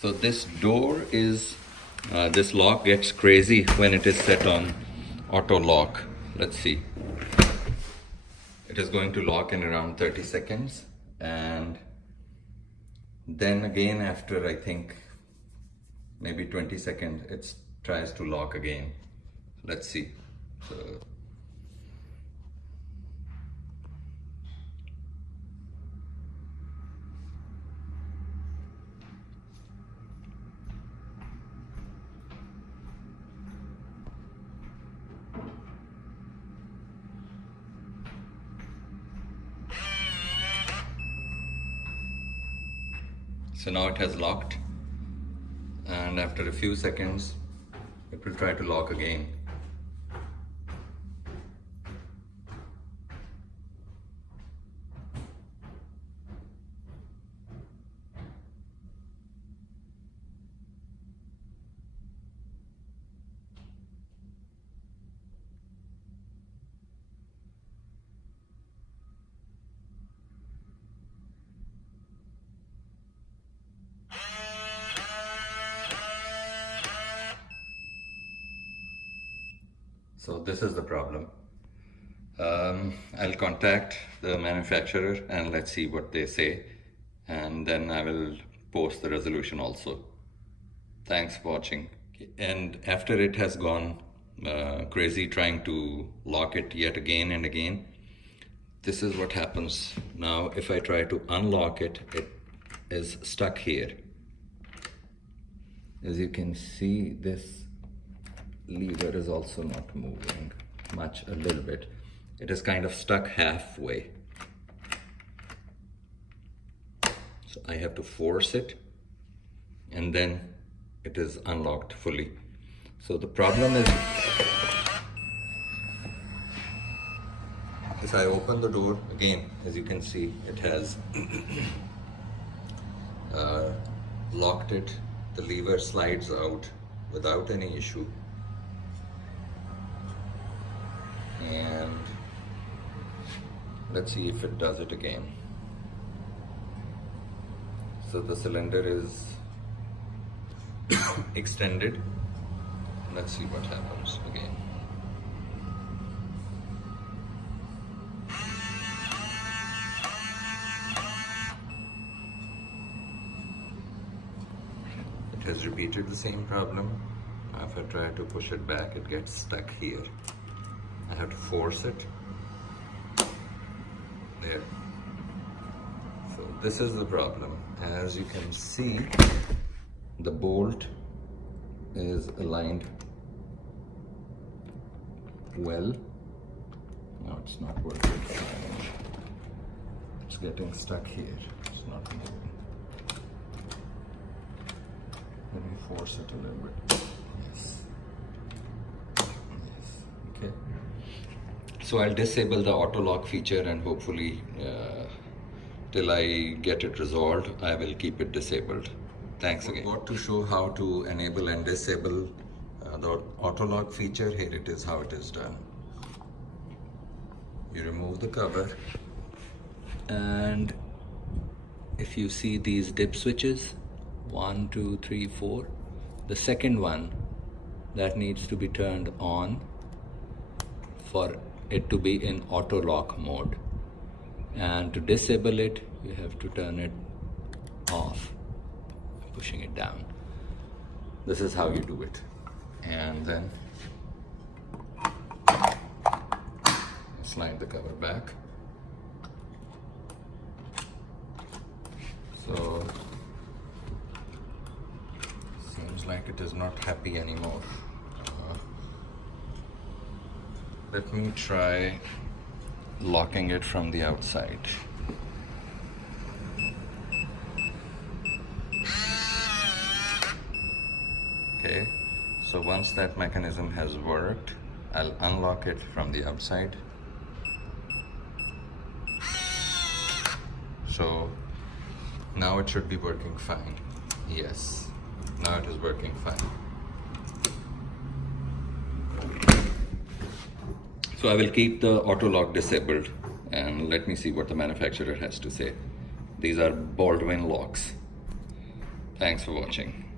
So this door is, this lock gets crazy when it is set on auto lock. Let's see. It is going to lock in around 30 seconds. And then again after I think maybe 20 seconds, it tries to lock again. Let's see. So now it has locked, and after a few seconds it will try to lock again. So this is the problem. I'll contact the manufacturer and let's see what they say, and then I will post the resolution also. Thanks for watching. And after it has gone crazy trying to lock it yet again and again, this is what happens. Now if I try to unlock it, it is stuck here. As you can see, this lever is also not moving much, a little bit. It is kind of stuck halfway. So I have to force it and then it is unlocked fully. So the problem is, if I open the door again, as you can see, it has locked it. The lever slides out without any issue. And let's see if it does it again. So the cylinder is extended. Let's see what happens again. It has repeated the same problem. Now if I try to push it back, it gets stuck here. I have to force it. There. So this is the problem. As you can see, the bolt is aligned well. No, it's not working. It's getting stuck here. It's not moving. Let me force it a little bit. Yes. Yes. Okay. So I'll disable the auto lock feature, and hopefully till I get it resolved, I will keep it disabled. Thanks again. I forgot to show how to enable and disable the auto lock feature. Here it is how it is done. You remove the cover, and if you see these dip switches, 1, 2, 3, 4, the second one that needs to be turned on for it to be in auto lock mode, and to disable it you have to turn it off, pushing it down. This is how you do it. And then slide the cover back. So seems like it is not happy anymore. Let me try locking it from the outside. Okay, so once that mechanism has worked, I'll unlock it from the outside. So now it should be working fine. Yes, now it is working fine. So I will keep the auto lock disabled, and let me see what the manufacturer has to say. These are Baldwin locks. Thanks for watching.